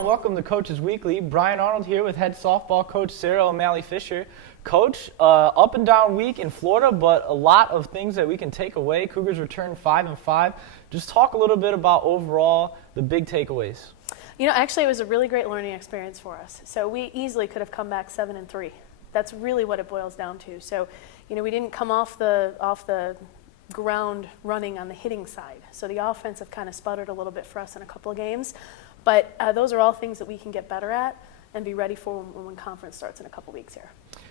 and welcome to Coaches Weekly. Brian Arnold here with head softball coach Sarah O'Malley-Fisher. Coach, up and down week in Florida, but a lot of things that we can take away. Cougars return 5-5. Just talk a little bit about overall the big takeaways. You know, actually, it was a really great learning experience for us. So we easily could have come back 7-3. That's really what it boils down to. So, you know, we didn't come off the ground running on the hitting side. So the offense have kind of sputtered a little bit for us in a couple of games. But those are all things that we can get better at and be ready for when conference starts in a couple weeks here.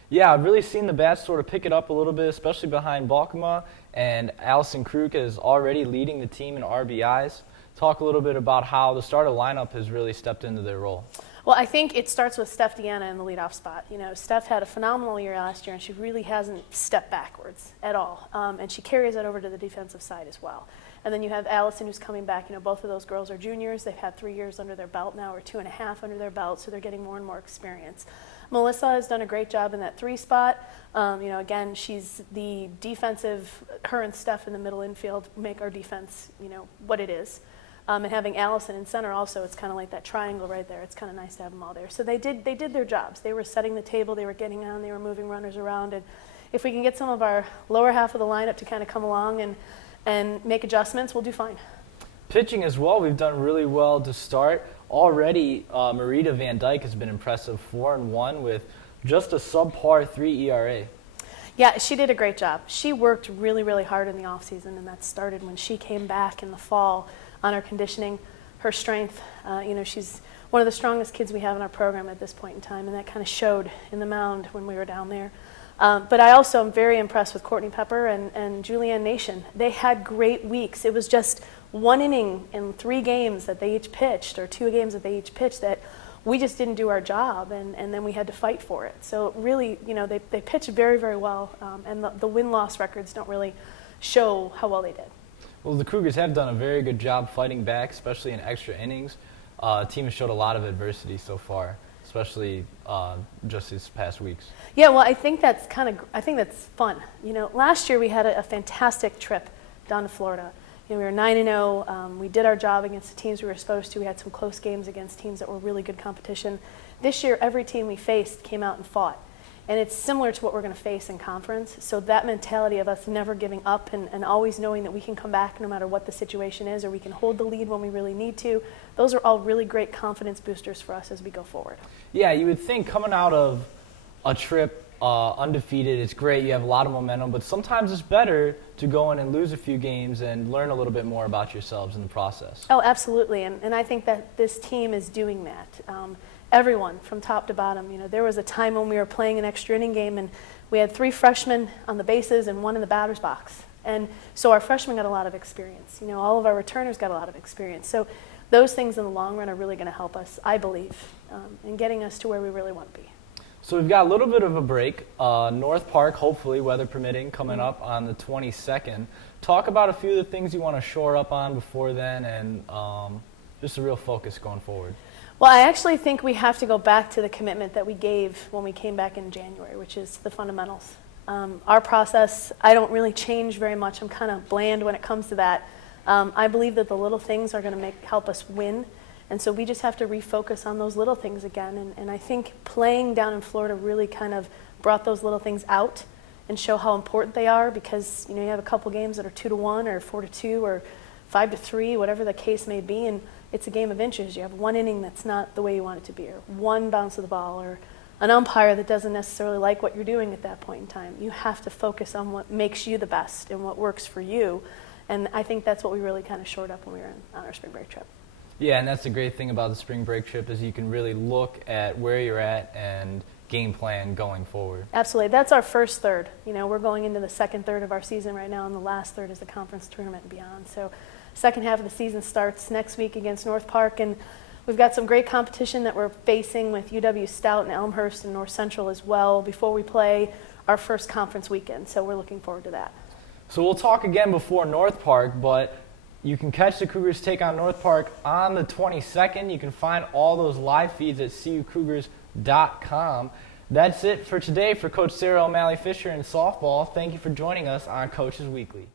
Yeah, I've really seen the bats sort of pick it up a little bit, especially behind Balkema, and Allison Kruk is already leading the team in RBIs. Talk a little bit about how the starter lineup has really stepped into their role. Well, I think it starts with Steph Deanna in the leadoff spot. You know, Steph had a phenomenal year last year, and she really hasn't stepped backwards at all. And she carries that over to the defensive side as well. And then you have Allison, who's coming back. You know, both of those girls are juniors. They've had 3 years under their belt now, or 2.5 under their belt, so they're getting more and more experience. Melissa has done a great job in that 3 spot. You know, again, she's the defensive, her and Steph in the middle infield make our defense, you know, what it is. And having Allison in center also, it's kind of like that triangle right there. It's kind of nice to have them all there. So they did their jobs. They were setting the table, they were getting on, they were moving runners around. And if we can get some of our lower half of the lineup to kind of come along and make adjustments, we'll do fine. Pitching as well, we've done really well to start. Already, Marita Van Dyke has been impressive, 4-1 with just a subpar 3 ERA. Yeah, she did a great job. She worked really, really hard in the offseason, and that started when she came back in the fall on her conditioning, her strength. You know, she's one of the strongest kids we have in our program at this point in time, and that kind of showed in the mound when we were down there. But I also am very impressed with Courtney Pepper and Julianne Nation. They had great weeks. It was just 1 inning in 3 games that they each pitched, or 2 games that they each pitched, that we just didn't do our job, and then we had to fight for it. So really, you know, they pitched very, very well, and the win-loss records don't really show how well they did. Well, the Cougars have done a very good job fighting back, especially in extra innings. The team has showed a lot of adversity so far, especially just these past weeks. Yeah, well, I think that's fun. You know, last year we had a fantastic trip down to Florida. You know, we were 9-0. We did our job against the teams we were supposed to. We had some close games against teams that were really good competition. This year, every team we faced came out and fought. And it's similar to what we're going to face in conference. So that mentality of us never giving up and always knowing that we can come back no matter what the situation is, or we can hold the lead when we really need to, those are all really great confidence boosters for us as we go forward. Yeah, you would think coming out of a trip undefeated, it's great, you have a lot of momentum, but sometimes it's better to go in and lose a few games and learn a little bit more about yourselves in the process. Oh, absolutely, and I think that this team is doing that. Everyone from top to bottom. You know, there was a time when we were playing an extra inning game and we had 3 freshmen on the bases and 1 in the batter's box. And so our freshmen got a lot of experience. You know, all of our returners got a lot of experience. So those things in the long run are really going to help us, I believe, in getting us to where we really want to be. So we've got a little bit of a break. North Park, hopefully, weather permitting, coming up on the 22nd. Talk about a few of the things you want to shore up on before then and just a real focus going forward. Well, I actually think we have to go back to the commitment that we gave when we came back in January, which is the fundamentals. Our process, I don't really change very much. I'm kind of bland when it comes to that. I believe that the little things are going to help us win, and so we just have to refocus on those little things again. And I think playing down in Florida really kind of brought those little things out and show how important they are, because you know, you have a couple games that are 2-1 or 4-2 or 5-3, whatever the case may be, and it's a game of inches. You have 1 inning that's not the way you want it to be, or 1 bounce of the ball, or an umpire that doesn't necessarily like what you're doing at that point in time. You have to focus on what makes you the best and what works for you. And I think that's what we really kind of shored up when we were on our spring break trip. Yeah, and that's the great thing about the spring break trip is you can really look at where you're at and game plan going forward. Absolutely. That's our first third. You know, we're going into the second third of our season right now, and the last third is the conference tournament and beyond. So second half of the season starts next week against North Park, and we've got some great competition that we're facing with UW Stout and Elmhurst and North Central as well before we play our first conference weekend. So we're looking forward to that. So we'll talk again before North Park, but you can catch the Cougars take on North Park on the 22nd. You can find all those live feeds at cucougars.com. That's it for today for Coach Sarah O'Malley-Fisher in softball. Thank you for joining us on Coaches Weekly.